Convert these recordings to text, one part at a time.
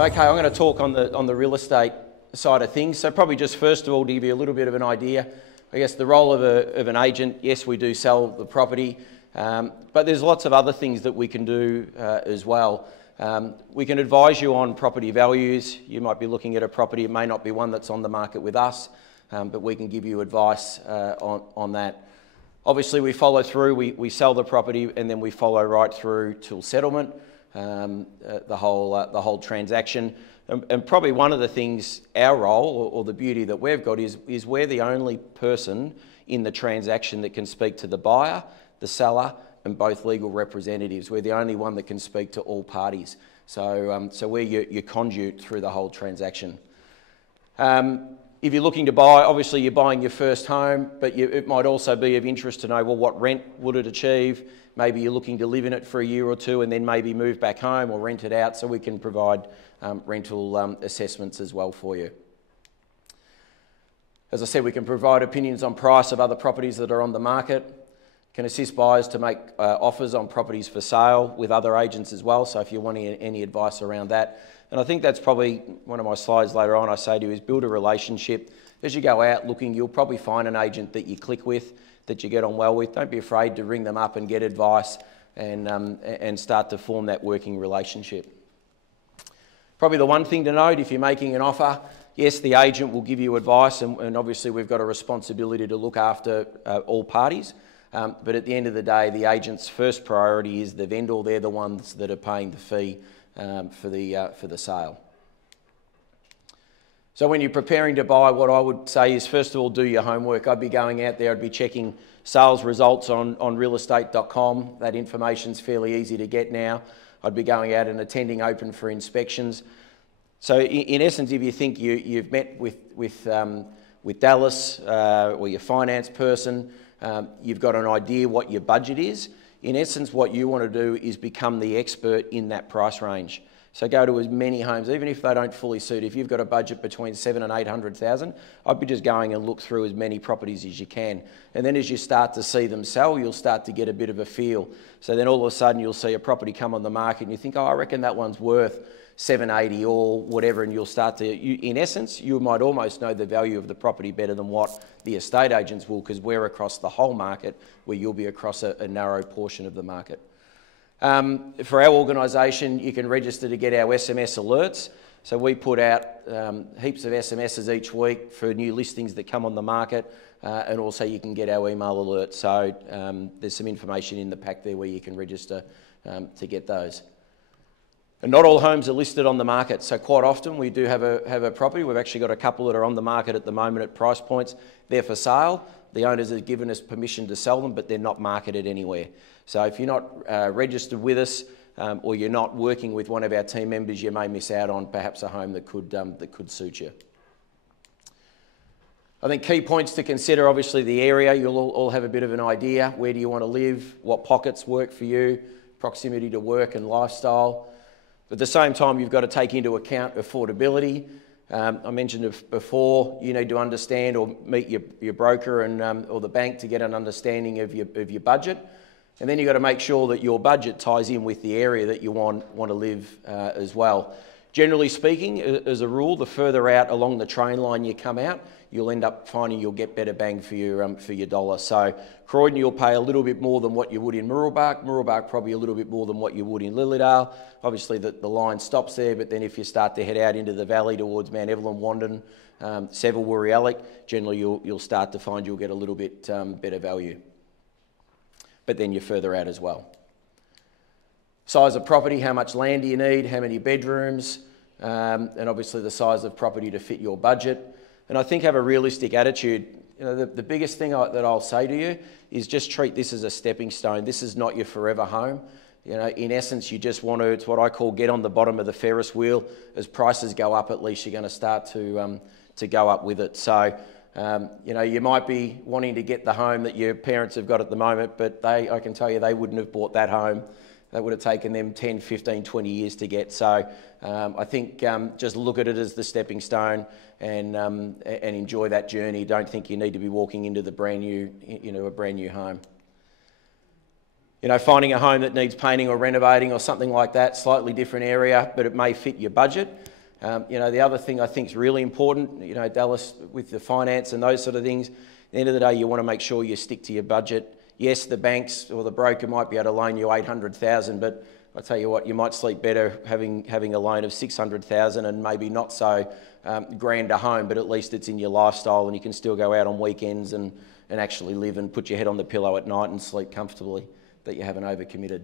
Okay, I'm going to talk on the real estate side of things. So probably just first of all to give you a little bit of an idea, I guess the role of an agent. Yes, we do sell the property, but there's lots of other things that we can do as well. We can advise you on property values. You might be looking at a property, it may not be one that's on the market with us, but we can give you advice on that. Obviously we follow through, we sell the property and then we follow right through till settlement, the whole transaction. And probably one of the things, our role or the beauty that we've got is we're the only person in the transaction that can speak to the buyer, the seller, and both legal representatives. We're the only one that can speak to all parties. So we're your conduit through the whole transaction. If you're looking to buy, obviously you're buying your first home, but it might also be of interest to know, well, what rent would it achieve? Maybe you're looking to live in it for a year or two and then maybe move back home or rent it out, so we can provide rental assessments as well for you. As I said, we can provide opinions on price of other properties that are on the market, can assist buyers to make offers on properties for sale with other agents as well, so if you're wanting any advice around that. And I think that's probably one of my slides later on I say to you is build a relationship. As you go out looking, you'll probably find an agent that you click with, that you get on well with. Don't be afraid to ring them up and get advice and start to form that working relationship. Probably the one thing to note, if you're making an offer, yes, the agent will give you advice and obviously we've got a responsibility to look after all parties. But at the end of the day, the agent's first priority is the vendor. They're the ones that are paying the fee for the sale. So when you're preparing to buy, what I would say is, first of all, do your homework. I'd be going out there, I'd be checking sales results on realestate.com. That information's fairly easy to get now. I'd be going out and attending open for inspections. So in essence, if you think you've met with Dallas or your finance person, you've got an idea what your budget is. In essence, what you want to do is become the expert in that price range. So go to as many homes, even if they don't fully suit. If you've got a budget between 700,000 and 800,000, I'd be just going and look through as many properties as you can. And then as you start to see them sell, you'll start to get a bit of a feel. So then all of a sudden you'll see a property come on the market and you think, oh, I reckon that one's worth 780 or whatever, and you'll start to, in essence, you might almost know the value of the property better than what the estate agents will, because we're across the whole market where you'll be across a narrow portion of the market. For our organisation, you can register to get our SMS alerts. So we put out heaps of SMSs each week for new listings that come on the market, and also you can get our email alerts. So there's some information in the pack there where you can register to get those. And not all homes are listed on the market, so quite often we do have a property. We've actually got a couple that are on the market at the moment at price points. They're for sale. The owners have given us permission to sell them, but they're not marketed anywhere. So if you're not registered with us or you're not working with one of our team members, you may miss out on perhaps a home that could suit you. I think key points to consider, obviously the area. You'll all have a bit of an idea. Where do you want to live? What pockets work for you? Proximity to work and lifestyle. But at the same time, you've got to take into account affordability. I mentioned it before, you need to understand or meet your broker and or the bank to get an understanding of your budget. And then you've got to make sure that your budget ties in with the area that you want to live as well. Generally speaking, as a rule, the further out along the train line you come out, you'll end up finding you'll get better bang for your dollar. So Croydon, you'll pay a little bit more than what you would in Mooroolbark. Mooroolbark probably a little bit more than what you would in Lilydale. Obviously the line stops there, but then if you start to head out into the valley towards Mount Evelyn, Wandon, Seville, Woori-Alec, generally you'll start to find you'll get a little bit better value. But then you're further out as well. Size of property, how much land do you need, how many bedrooms, and obviously the size of property to fit your budget. And I think have a realistic attitude. You know, the biggest thing that I'll say to you is just treat this as a stepping stone. This is not your forever home. You know, in essence, you just want to, it's what I call get on the bottom of the Ferris wheel. As prices go up, at least you're going to start to go up with it. So, you know, you might be wanting to get the home that your parents have got at the moment, but I can tell you they wouldn't have bought that home. That would have taken them 10, 15, 20 years to get. So I think just look at it as the stepping stone and enjoy that journey. Don't think you need to be walking into the brand new home. You know, finding a home that needs painting or renovating or something like that, slightly different area, but it may fit your budget. The other thing I think is really important, Dallas, with the finance and those sort of things, at the end of the day, you want to make sure you stick to your budget. Yes, the banks or the broker might be able to loan you $800,000, but I tell you what, you might sleep better having a loan of $600,000 and maybe not so grand a home, but at least it's in your lifestyle and you can still go out on weekends and actually live and put your head on the pillow at night and sleep comfortably, that you haven't overcommitted.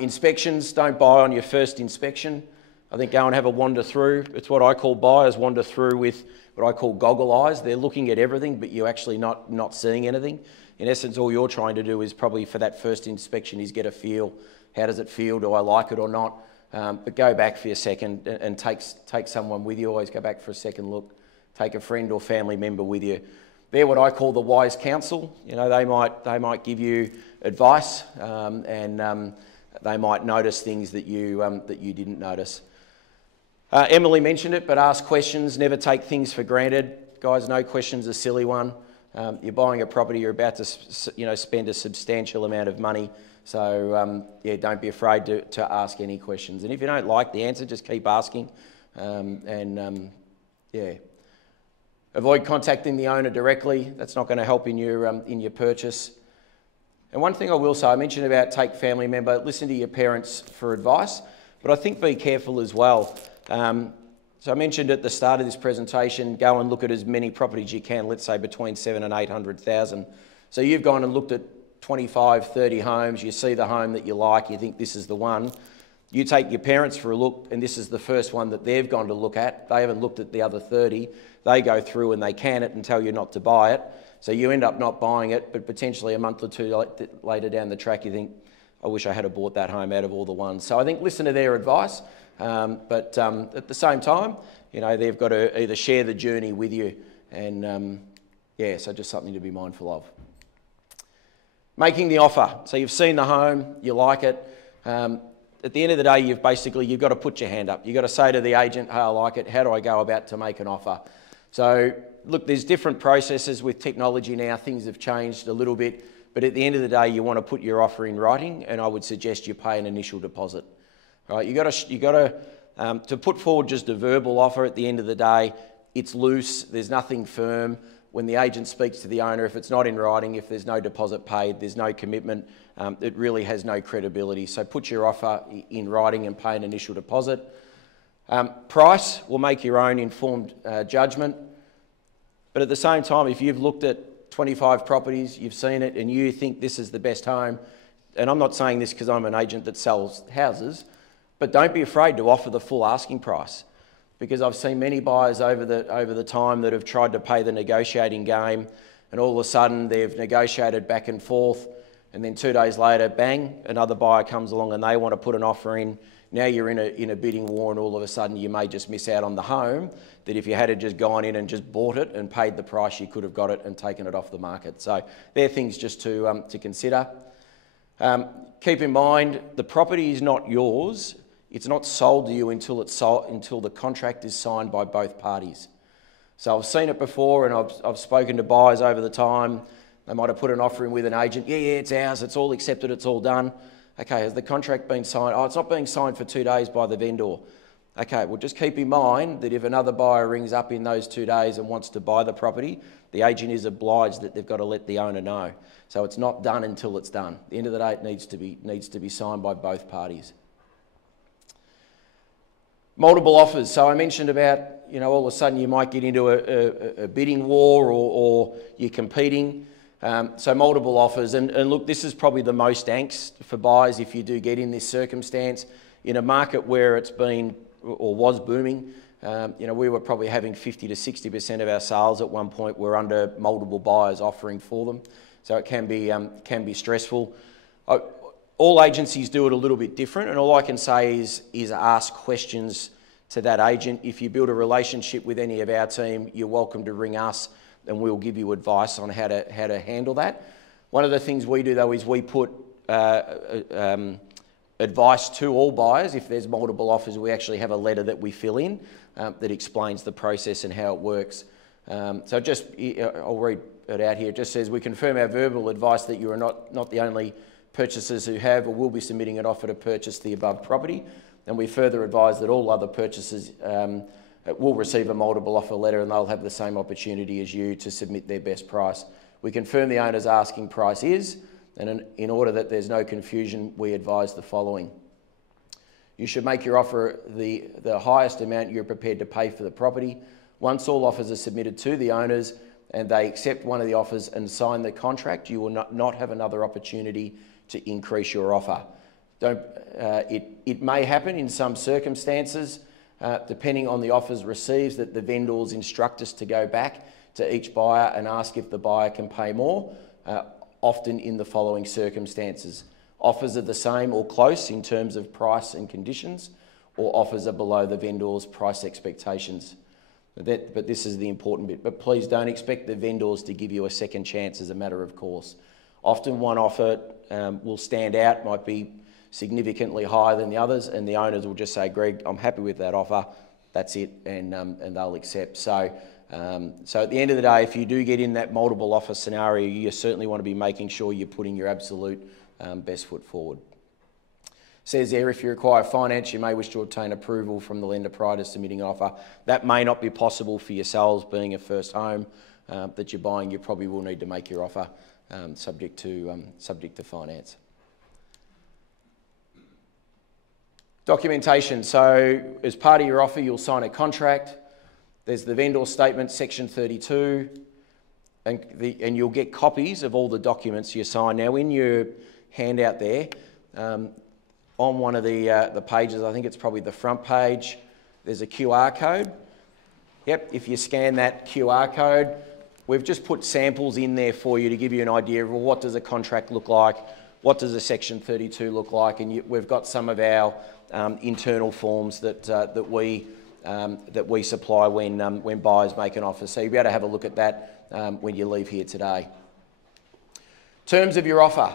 Inspections, don't buy on your first inspection. I think go and have a wander through. It's what I call buyers wander through with what I call goggle eyes. They're looking at everything, but you're actually not seeing anything. In essence, all you're trying to do is probably for that first inspection is get a feel. How does it feel? Do I like it or not? But go back for a second and take someone with you. Always go back for a second look. Take a friend or family member with you. They're what I call the wise counsel. They might give you advice and they might notice things that you didn't notice. Emily mentioned it, but ask questions. Never take things for granted. Guys, no question's a silly one. You're buying a property, you're about to spend a substantial amount of money. So don't be afraid to ask any questions. And if you don't like the answer, just keep asking. Avoid contacting the owner directly. That's not going to help in your purchase. And one thing I will say, I mentioned about take family member, listen to your parents for advice, but I think be careful as well. So I mentioned at the start of this presentation, go and look at as many properties you can, let's say between 700,000 and 800,000. So you've gone and looked at 25, 30 homes, you see the home that you like, you think this is the one. You take your parents for a look and this is the first one that they've gone to look at. They haven't looked at the other 30. They go through and they can it and tell you not to buy it. So you end up not buying it, but potentially a month or two later down the track, you think, I wish I had bought that home out of all the ones. So I think listen to their advice, but at the same time, they've got to either share the journey with you and so just something to be mindful of. Making the offer. So you've seen the home, you like it. At the end of the day, you've got to put your hand up. You've got to say to the agent, hey, I like it. How do I go about to make an offer? So look, there's different processes with technology now. Things have changed a little bit, but at the end of the day, you want to put your offer in writing, and I would suggest you pay an initial deposit. All right, you got to put forward just a verbal offer. At the end of the day, it's loose. There's nothing firm. When the agent speaks to the owner, if it's not in writing, if there's no deposit paid, there's no commitment, it really has no credibility. So put your offer in writing and pay an initial deposit. Price will make your own informed judgment. But at the same time, if you've looked at 25 properties, you've seen it, and you think this is the best home, and I'm not saying this because I'm an agent that sells houses, but don't be afraid to offer the full asking price. Because I've seen many buyers over the time that have tried to play the negotiating game, and all of a sudden they've negotiated back and forth, and then 2 days later, bang, another buyer comes along and they want to put an offer in. Now you're in a bidding war, and all of a sudden you may just miss out on the home that if you had just gone in and just bought it and paid the price, you could have got it and taken it off the market. So they're things just to consider. Keep in mind, the property is not yours. It's not sold to you until the contract is signed by both parties. So I've seen it before, and I've spoken to buyers over the time. They might have put an offer in with an agent. Yeah, it's ours. It's all accepted. It's all done. Okay, has the contract been signed? Oh, it's not being signed for 2 days by the vendor. Okay, well, just keep in mind that if another buyer rings up in those 2 days and wants to buy the property, the agent is obliged that they've got to let the owner know. So it's not done until it's done. At the end of the day, it needs to be signed by both parties. Multiple offers. So I mentioned about, all of a sudden you might get into a bidding war or you're competing. So multiple offers. And look, this is probably the most angst for buyers if you do get in this circumstance. In a market where it's been or was booming, we were probably having 50 to 60% of our sales at one point were under multiple buyers offering for them. So it can be stressful. All agencies do it a little bit different, and all I can say is ask questions to that agent. If you build a relationship with any of our team, you're welcome to ring us and we'll give you advice on how to handle that. One of the things we do though is we put advice to all buyers. If there's multiple offers, we actually have a letter that we fill in that explains the process and how it works. So I'll read it out here. It just says, we confirm our verbal advice that you are not the only purchasers who have or will be submitting an offer to purchase the above property. And we further advise that all other purchasers will receive a multiple offer letter, and they'll have the same opportunity as you to submit their best price. We confirm the owner's asking price is, and in order that there's no confusion, we advise the following. You should make your offer the highest amount you're prepared to pay for the property. Once all offers are submitted to the owners and they accept one of the offers and sign the contract, you will not have another opportunity to increase your offer. It may happen in some circumstances, depending on the offers received, that the vendors instruct us to go back to each buyer and ask if the buyer can pay more, often in the following circumstances. Offers are the same or close in terms of price and conditions, or offers are below the vendor's price expectations. But this is the important bit. But please don't expect the vendors to give you a second chance as a matter of course. Often one offer will stand out, might be significantly higher than the others, and the owners will just say, Greg, I'm happy with that offer, that's it, and they'll accept. So at the end of the day, if you do get in that multiple offer scenario, you certainly want to be making sure you're putting your absolute best foot forward. Says there, if you require finance, you may wish to obtain approval from the lender prior to submitting an offer. That may not be possible for yourselves, being a first home that you're buying. You probably will need to make your offer subject to finance. Documentation. So as part of your offer, you'll sign a contract. There's the vendor statement, section 32, and you'll get copies of all the documents you sign. Now, in your handout there, on one of the pages, I think it's probably the front page, there's a QR code. Yep, if you scan that QR code, we've just put samples in there for you to give you an idea of, well, what does a contract look like? What does a section 32 look like? And we've got some of our internal forms that we supply when buyers make an offer. So you'll be able to have a look at that when you leave here today. Terms of your offer.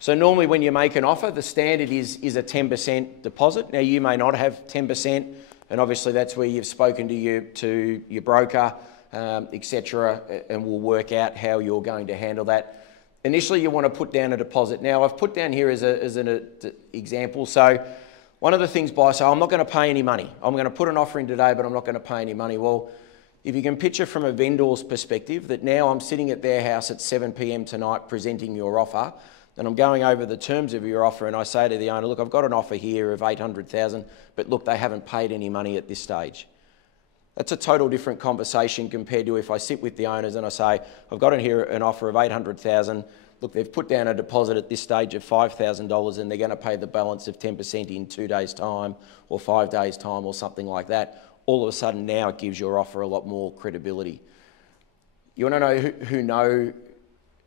So normally when you make an offer, the standard is a 10% deposit. Now you may not have 10%, and obviously that's where you've spoken to your broker, etc., and we'll work out how you're going to handle that. Initially you want to put down a deposit. Now I've put down here as an example. So one of the things buyers say, I'm not going to pay any money. I'm going to put an offer in today, but I'm not going to pay any money. Well, if you can picture from a vendor's perspective that now I'm sitting at their house at 7 p.m. tonight presenting your offer, and I'm going over the terms of your offer, and I say to the owner, look, I've got an offer here of $800,000, but look, they haven't paid any money at this stage. That's a total different conversation compared to if I sit with the owners and I say, I've got in here an offer of $800,000. Look, they've put down a deposit at this stage of $5,000 and they're going to pay the balance of 10% in 2 days' time or 5 days' time or something like that. All of a sudden now it gives your offer a lot more credibility. You want to know who know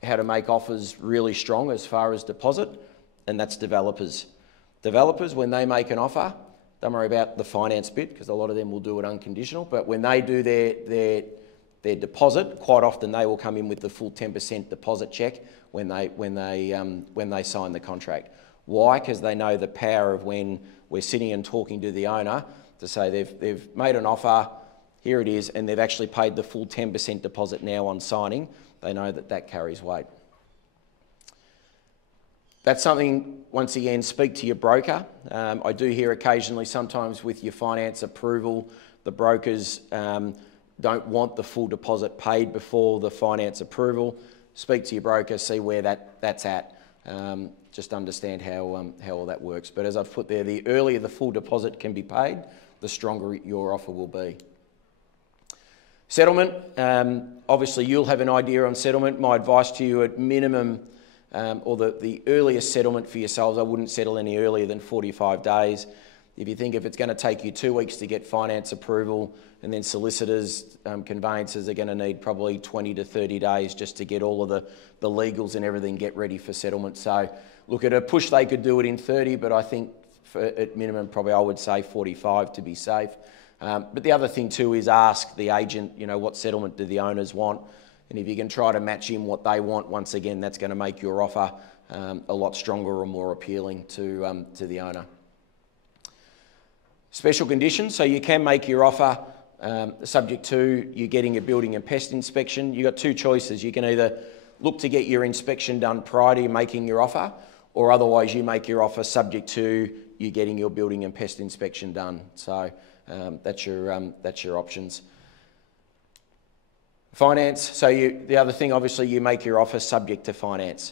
how to make offers really strong as far as deposit, and that's developers. Developers, when they make an offer, don't worry about the finance bit because a lot of them will do it unconditional, but when they do their deposit, quite often they will come in with the full 10% deposit check when they sign the contract. Why? Because they know the power of when we're sitting and talking to the owner to say they've made an offer, here it is, and they've actually paid the full 10% deposit now on signing. They know that carries weight. That's something, once again, speak to your broker. I do hear occasionally, sometimes with your finance approval, the brokers don't want the full deposit paid before the finance approval. Speak to your broker, see where that's at. Just understand how all that works. But as I've put there, the earlier the full deposit can be paid, the stronger your offer will be. Settlement, obviously you'll have an idea on settlement. My advice to you at minimum, or the earliest settlement for yourselves, I wouldn't settle any earlier than 45 days. If you think if it's going to take you 2 weeks to get finance approval, and then solicitors, conveyancers are going to need probably 20 to 30 days just to get all of the legals and everything get ready for settlement. So look, at a push they could do it in 30, but I think at minimum probably I would say 45 to be safe. But the other thing too is ask the agent, what settlement do the owners want? And if you can try to match in what they want, once again, that's going to make your offer a lot stronger or more appealing to the owner. Special conditions, so you can make your offer subject to you getting a building and pest inspection. You've got two choices. You can either look to get your inspection done prior to making your offer, or otherwise you make your offer subject to you getting your building and pest inspection done. So that's your options. Finance, so the other thing, obviously, you make your offer subject to finance.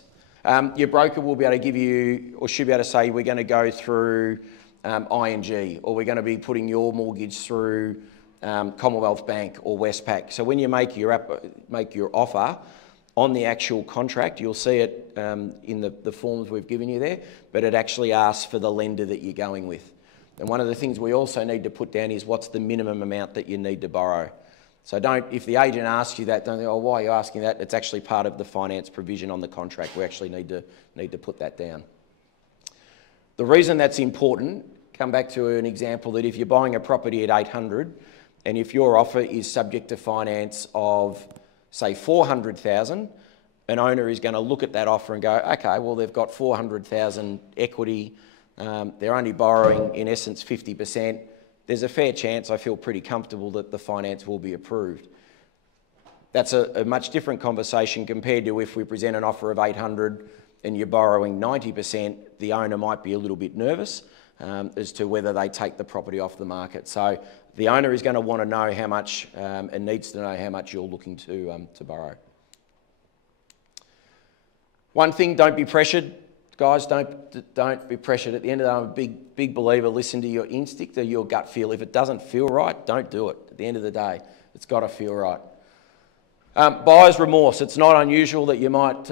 Your broker will be able to give you, or should be able to say, we're going to go through ING, or we're going to be putting your mortgage through Commonwealth Bank or Westpac. So when you make your offer on the actual contract, you'll see it in the forms we've given you there, but it actually asks for the lender that you're going with. And one of the things we also need to put down is what's the minimum amount that you need to borrow. So if the agent asks you that, don't think, oh, why are you asking that? It's actually part of the finance provision on the contract. We actually need to put that down. The reason that's important, come back to an example that if you're buying a property at 800 and if your offer is subject to finance of, say, 400,000, an owner is going to look at that offer and go, okay, well, they've got 400,000 equity. They're only borrowing, in essence, 50%. There's a fair chance, I feel pretty comfortable, that the finance will be approved. That's a much different conversation compared to if we present an offer of 800 and you're borrowing 90%, the owner might be a little bit nervous as to whether they take the property off the market. So the owner is going to want to know how much and needs to know how much you're looking to borrow. One thing, don't be pressured. Guys, don't be pressured. At the end of the day, I'm a big believer, listen to your instinct or your gut feel. If it doesn't feel right, don't do it. At the end of the day, it's got to feel right. Buyer's remorse. It's not unusual that you might,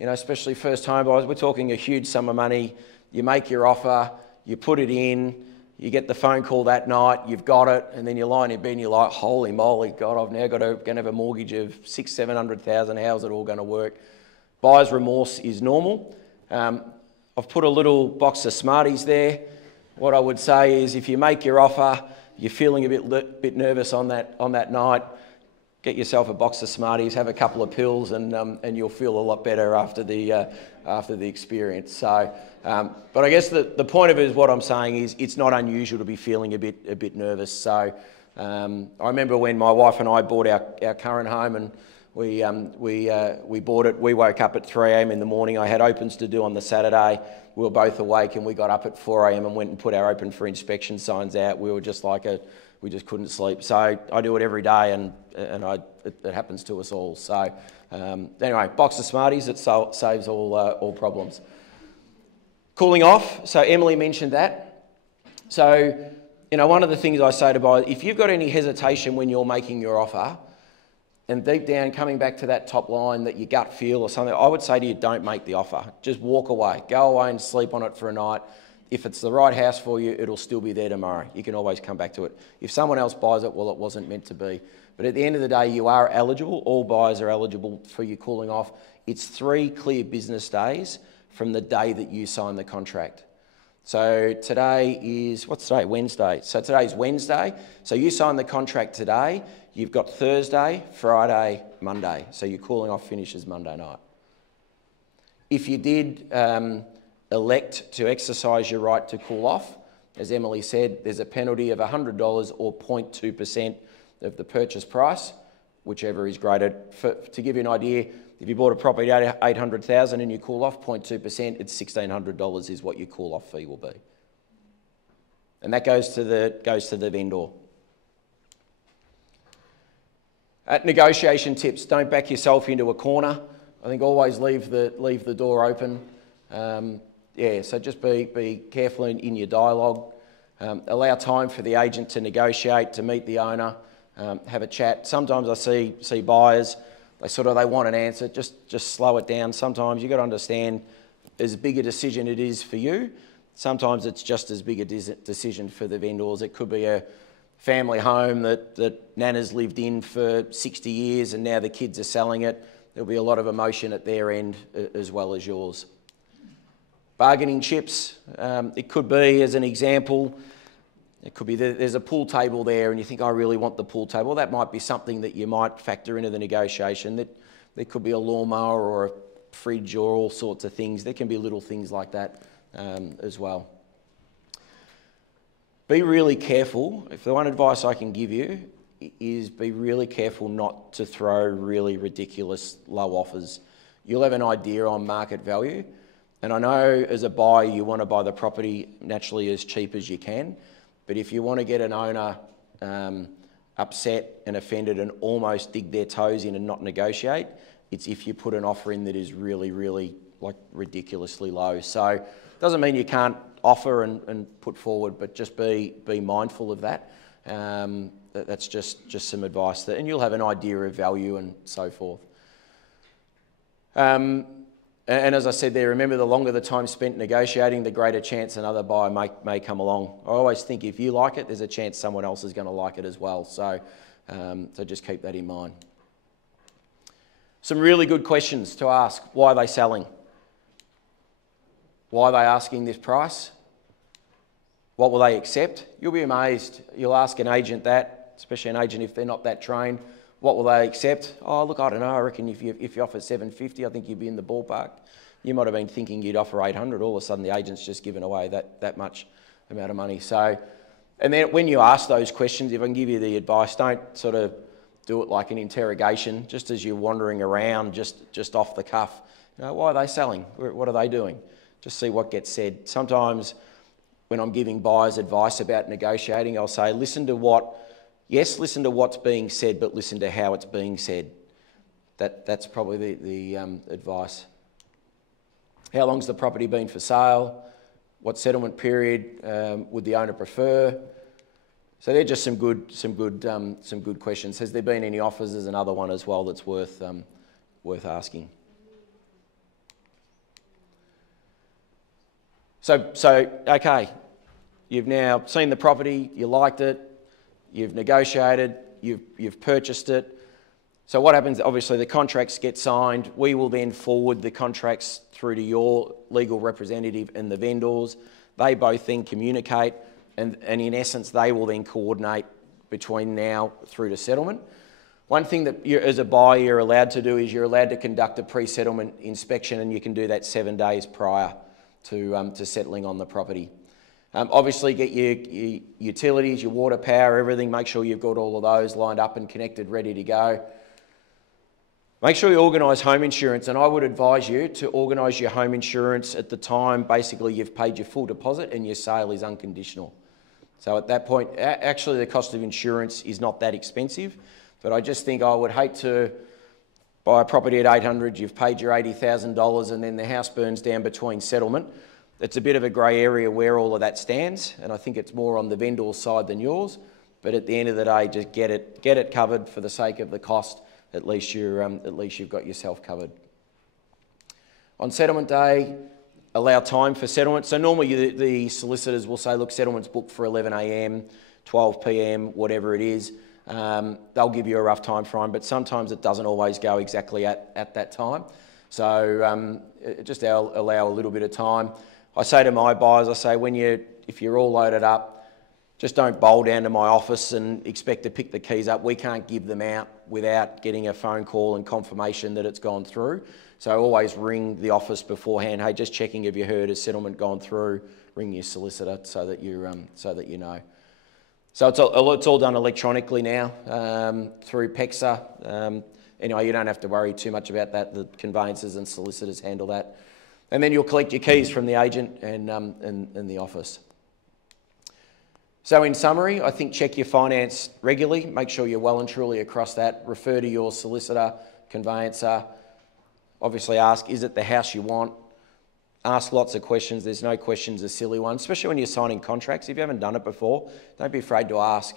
especially first home buyers, we're talking a huge sum of money. You make your offer, you put it in, you get the phone call that night, you've got it, and then you're lying in bed and you're like, holy moly, God, I've now going to have a mortgage of $600,000-700,000. How's it all going to work? Buyer's remorse is normal. I've put a little box of Smarties there. What I would say is if you make your offer, you're feeling a bit nervous on that night, get yourself a box of Smarties, have a couple of pills, and you'll feel a lot better after the experience. So, but I guess the point of it is what I'm saying is it's not unusual to be feeling a bit nervous. So I remember when my wife and I bought our current home and we bought it. We woke up at 3 a.m. in the morning. I had opens to do on the Saturday. We were both awake and we got up at 4 a.m. and went and put our open for inspection signs out. We were just we just couldn't sleep. So I do it every day and it happens to us all. So anyway, box of Smarties, it saves all problems. Cooling off. So Emily mentioned that. So, one of the things I say to buyers, if you've got any hesitation when you're making your offer, and deep down, coming back to that top line that your gut feel or something, I would say to you, don't make the offer. Just walk away. Go away and sleep on it for a night. If it's the right house for you, it'll still be there tomorrow. You can always come back to it. If someone else buys it, well, it wasn't meant to be. But at the end of the day, you are eligible. All buyers are eligible for you cooling off. It's 3 clear business days from the day that you sign the contract. So today is, what's today? Wednesday. So today's Wednesday. So you sign the contract today. You've got Thursday, Friday, Monday. So your cooling off finishes Monday night. If you did elect to exercise your right to cool off, as Emily said, there's a penalty of $100 or 0.2% of the purchase price, whichever is greater. To give you an idea, if you bought a property at $800,000 and you cool off 0.2%, it's $1,600 is what your cool off fee will be. And that goes to the vendor. Negotiation tips, don't back yourself into a corner. I think always leave the door open. So just be careful in your dialogue. Allow time for the agent to negotiate, to meet the owner, have a chat. Sometimes I see buyers, they want an answer, just slow it down. Sometimes you've got to understand as big a decision it is for you, sometimes it's just as big a decision for the vendors. It could be a family home that Nana's lived in for 60 years and now the kids are selling it. There'll be a lot of emotion at their end as well as yours. Bargaining chips, it could be, as an example, it could be there's a pool table there and you think, I really want the pool table. That might be something that you might factor into the negotiation. That there could be a lawnmower or a fridge or all sorts of things. There can be little things like that as well. Be really careful. If the one advice I can give you is be really careful not to throw really ridiculous low offers. You'll have an idea on market value. And I know as a buyer you want to buy the property naturally as cheap as you can, but if you want to get an owner upset and offended and almost dig their toes in and not negotiate, it's if you put an offer in that is really, really like ridiculously low. So doesn't mean you can't offer and put forward, but just be mindful of that. That's just some advice, and you'll have an idea of value and so forth. And as I said there, remember the longer the time spent negotiating, the greater chance another buyer may come along. I always think if you like it, there's a chance someone else is going to like it as well. So just keep that in mind. Some really good questions to ask. Why are they selling? Why are they asking this price? What will they accept? You'll be amazed. You'll ask an agent that, especially an agent if they're not that trained. What will they accept? Oh, look, I don't know. I reckon if you offer $750, I think you'd be in the ballpark. You might have been thinking you'd offer $800. All of a sudden, the agent's just given away that much amount of money. So, and then when you ask those questions, if I can give you the advice, don't sort of do it like an interrogation, just as you're wandering around, just off the cuff. You know, why are they selling? What are they doing? Just see what gets said. Sometimes when I'm giving buyers advice about negotiating, I'll say, listen to what's being said, but listen to how it's being said. That's probably the advice. How long's the property been for sale? What settlement period would the owner prefer? So they're just some good questions. Has there been any offers? There's another one as well that's worth asking. So okay, you've now seen the property, you liked it, you've negotiated, you've purchased it. So what happens? Obviously, the contracts get signed. We will then forward the contracts through to your legal representative and the vendors. They both then communicate, and in essence, they will then coordinate between now through to settlement. One thing that you, as a buyer, you're allowed to do is you're allowed to conduct a pre-settlement inspection, and you can do that 7 days prior to settling on the property. Obviously, get your utilities, your water, power, everything. Make sure you've got all of those lined up and connected, ready to go. Make sure you organise home insurance, and I would advise you to organise your home insurance at the time basically you've paid your full deposit and your sale is unconditional. So at that point, actually the cost of insurance is not that expensive, but I just think I would hate to buy a property at $800, you've paid your $80,000 and then the house burns down between settlement. It's a bit of a grey area where all of that stands, and I think it's more on the vendor's side than yours, but at the end of the day, just get it covered for the sake of the cost. At least you've got yourself covered. On settlement day, allow time for settlement. So normally the solicitors will say, look, settlement's booked for 11 a.m, 12 p.m, whatever it is. They'll give you a rough time frame, but sometimes it doesn't always go exactly at that time. So just allow a little bit of time. I say to my buyers, I say, if you're all loaded up, just don't bowl down to my office and expect to pick the keys up. We can't give them out without getting a phone call and confirmation that it's gone through. So always ring the office beforehand. Hey, just checking, have you heard, has settlement gone through? Ring your solicitor so that you know. So it's all done electronically now through PEXA. Anyway, you don't have to worry too much about that. The conveyancers and solicitors handle that. And then you'll collect your keys from the agent and the office. So in summary, I think check your finance regularly. Make sure you're well and truly across that. Refer to your solicitor, conveyancer. Obviously ask, is it the house you want? Ask lots of questions. There's no questions a silly one, especially when you're signing contracts. If you haven't done it before, don't be afraid to ask.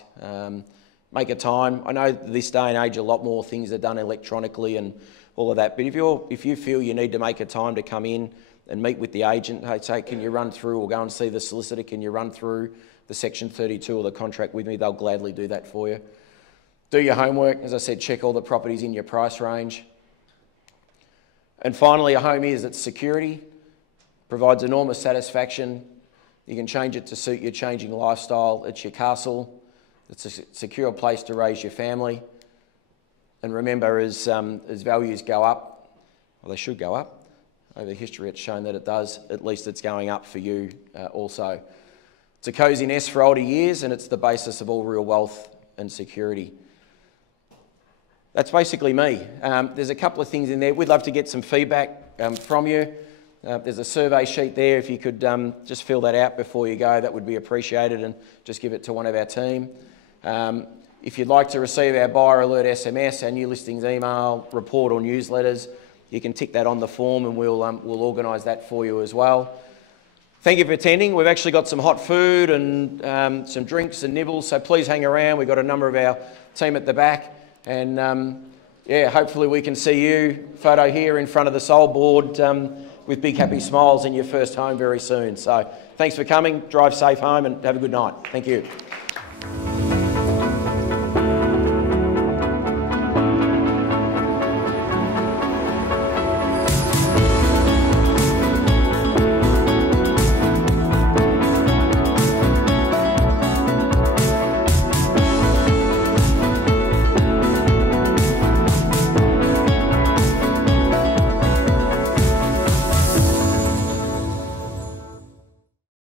Make a time. I know this day and age a lot more things are done electronically and all of that, but if you feel you need to make a time to come in and meet with the agent, hey, say, can you run through, or go and see the solicitor, can you run through the Section 32 of the contract with me? They'll gladly do that for you. Do your homework. As I said, check all the properties in your price range. And finally, a home is its security. Provides enormous satisfaction. You can change it to suit your changing lifestyle. It's your castle. It's a secure place to raise your family. And remember, as values go up, well, they should go up. Over history, it's shown that it does. At least it's going up for you also. It's a cosy nest for older years, and it's the basis of all real wealth and security. That's basically me. There's a couple of things in there. We'd love to get some feedback from you. There's a survey sheet there. If you could just fill that out before you go, that would be appreciated, and just give it to one of our team. If you'd like to receive our buyer alert SMS, our new listings email, report or newsletters, you can tick that on the form and we'll organise that for you as well. Thank you for attending. We've actually got some hot food and some drinks and nibbles, so please hang around. We've got a number of our team at the back, and yeah, hopefully we can see you, photo here in front of the Soul board with big happy smiles in your first home very soon. So thanks for coming, drive safe home and have a good night. Thank you.